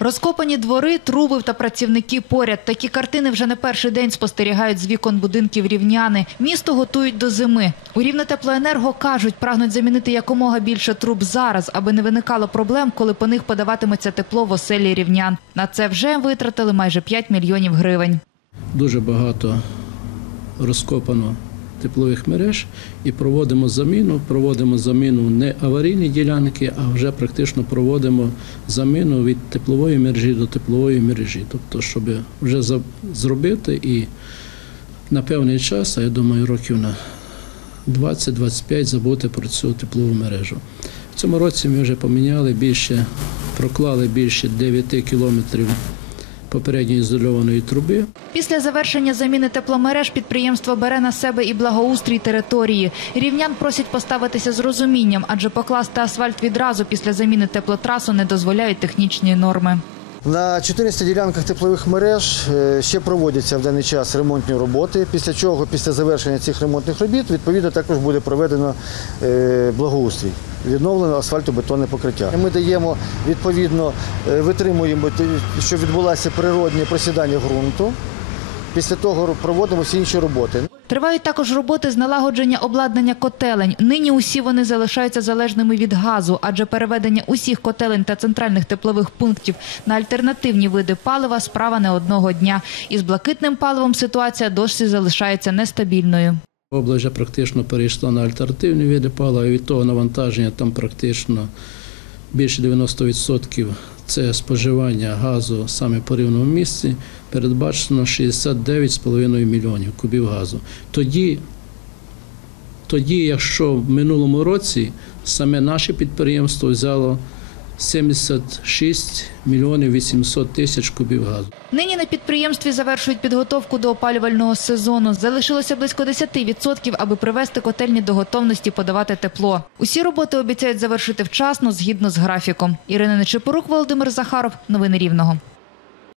Розкопані двори, труби та працівники поряд. Такі картини вже не перший день спостерігають з вікон будинків рівняни. Місто готують до зими. У Рівнетеплоенерго кажуть, прагнуть замінити якомога більше труб зараз, аби не виникало проблем, коли по них подаватиметься тепло в оселі рівнян. На це вже витратили майже 5 мільйонів гривень. дуже багато розкопано теплових мереж і проводимо заміну. Проводимо заміну не аварійні ділянки, а вже практично проводимо заміну від теплової мережі до теплової мережі. Тобто, щоб вже зробити і на певний час, а я думаю, років на 20-25 забути про цю теплову мережу. В цьому році ми вже поміняли більше, проклали більше 9 кілометрів попередньо ізольованої труби. Після завершення заміни тепломереж підприємство бере на себе і благоустрій території. Рівнян просять поставитися з розумінням, адже покласти асфальт відразу після заміни теплотрасу не дозволяють технічні норми. На 14 ділянках теплових мереж е, ще проводяться в даний час ремонтні роботи. Після чого, після завершення цих ремонтних робіт, відповідно також буде проведено е, благоустрій, відновлено асфальтобетонне покриття. Ми даємо відповідно, е, витримуємо, щоб відбулося природне просідання ґрунту. Після того проводимо всі інші роботи. Тривають також роботи з налагодження обладнання котелень. Нині усі вони залишаються залежними від газу, адже переведення усіх котелень та центральних теплових пунктів на альтернативні види палива справа не одного дня. І з блакитним паливом ситуація досі залишається нестабільною. Область вже практично перейшла на альтернативні види палива, і від того навантаження там практично більше 90% це споживання газу саме по рівному місці, передбачено 69,5 мільйонів кубів газу. Тоді, тоді, якщо в минулому році саме наше підприємство взяло 76 мільйонів 800 тисяч кубів газу. Нині на підприємстві завершують підготовку до опалювального сезону. Залишилося близько 10%, аби привести котельні до готовності подавати тепло. Усі роботи обіцяють завершити вчасно, згідно з графіком. Ірина Нечепорук, Володимир Захаров. Новини Рівного.